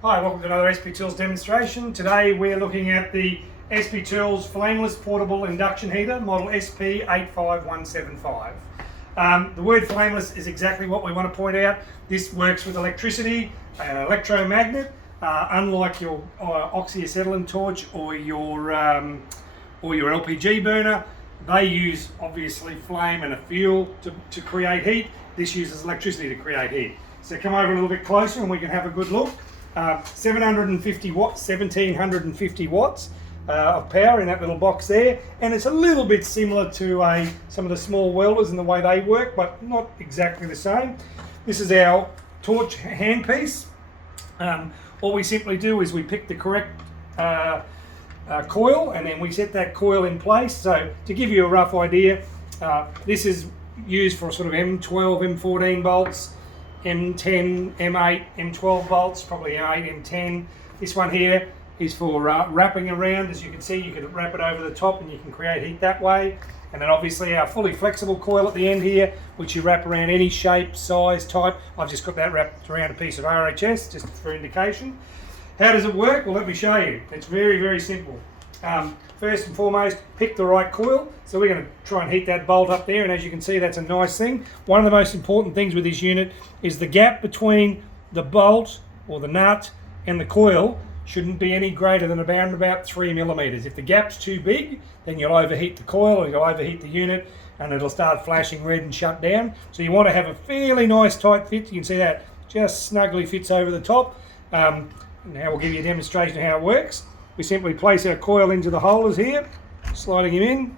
Hi, welcome to another SP Tools demonstration. Today we're looking at the SP Tools Flameless Portable Induction Heater, model SP85175. The word flameless is exactly what we want to point out. This works with electricity, an electromagnet, unlike your oxyacetylene torch or your LPG burner. They use obviously flame and a fuel to create heat. This uses electricity to create heat. So come over a little bit closer and we can have a good look. 750 watts, 1750 watts of power in that little box there, and it's a little bit similar to some of the small welders in the way they work, but not exactly the same. This is our torch handpiece. All we simply do is we pick the correct coil, and then we set that coil in place. So to give you a rough idea, this is used for sort of M12, M14 bolts, M10, M8, M12 bolts, probably M8, M10. This one here is for wrapping around. As you can see, you can wrap it over the top and you can create heat that way. And then obviously our fully flexible coil at the end here, which you wrap around any shape, size, type. I've just got that wrapped around a piece of RHS, just for indication. How does it work? Well, let me show you. It's very, very simple. First and foremost, pick the right coil. So we're going to try and heat that bolt up there, and as you can see, that's a nice thing. One of the most important things with this unit is the gap between the bolt or the nut and the coil shouldn't be any greater than about 3 millimeters. If the gap's too big, then you'll overheat the coil or you'll overheat the unit and it'll start flashing red and shut down. So you want to have a fairly nice tight fit. You can see that just snugly fits over the top. Now we'll give you a demonstration of how it works. We simply place our coil into the holders here, sliding him in.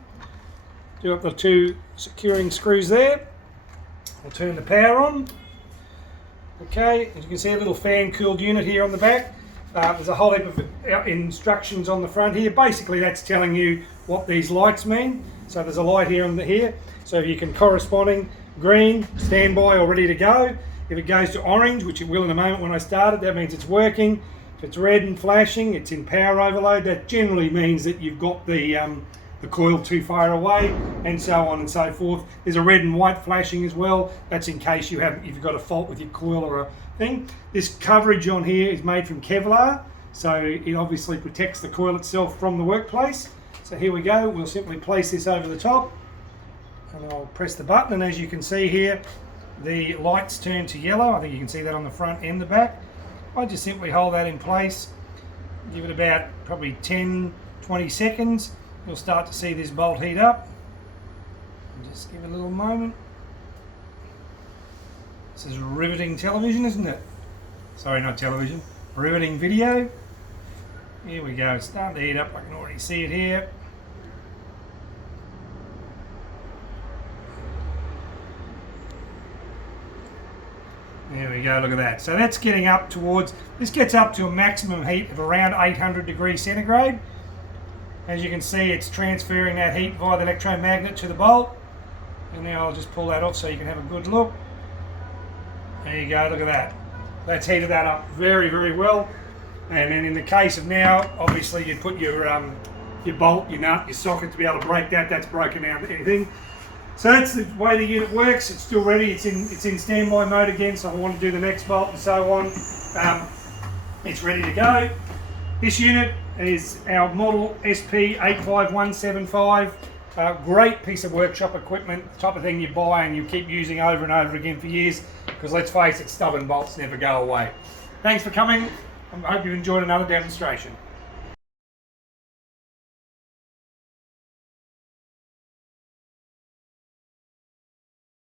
Do up the two securing screws there. We'll turn the power on. Okay, as you can see, a little fan cooled unit here on the back. There's a whole heap of instructions on the front here. Basically that's telling you what these lights mean. So there's a light here and here. So if you can corresponding green, standby or ready to go. If it goes to orange, which it will in a moment when I start it, that means it's working. If it's red and flashing, it's in power overload. That generally means that you've got the coil too far away, and so on and so forth. There's a red and white flashing as well. That's in case if you've got a fault with your coil or a thing. This coverage on here is made from Kevlar, so it obviously protects the coil itself from the workplace. So here we go. We'll simply place this over the top, and I'll press the button, and as you can see here, the lights turn to yellow. I think you can see that on the front and the back. I just simply hold that in place, give it about probably 10-20 seconds. You'll start to see this bolt heat up. Just give it a little moment. This is riveting television, isn't it? Sorry, not television. Riveting video. Here we go. It's starting to heat up. I can already see it here. There we go, look at that. So that's getting up towards, this gets up to a maximum heat of around 800 degrees centigrade. As you can see, it's transferring that heat via the electromagnet to the bolt. And now I'll just pull that off so you can have a good look. There you go, look at that. That's heated that up very, very well. And then in the case of now, obviously you'd put your bolt, your nut, your socket to be able to break that. That's broken out of anything. So that's the way the unit works. It's still ready. It's in standby mode again, so I want to do the next bolt and so on. It's ready to go. This unit is our model SP85175. Great piece of workshop equipment, the type of thing you buy and you keep using over and over again for years, because let's face it, stubborn bolts never go away. Thanks for coming. I hope you enjoyed another demonstration.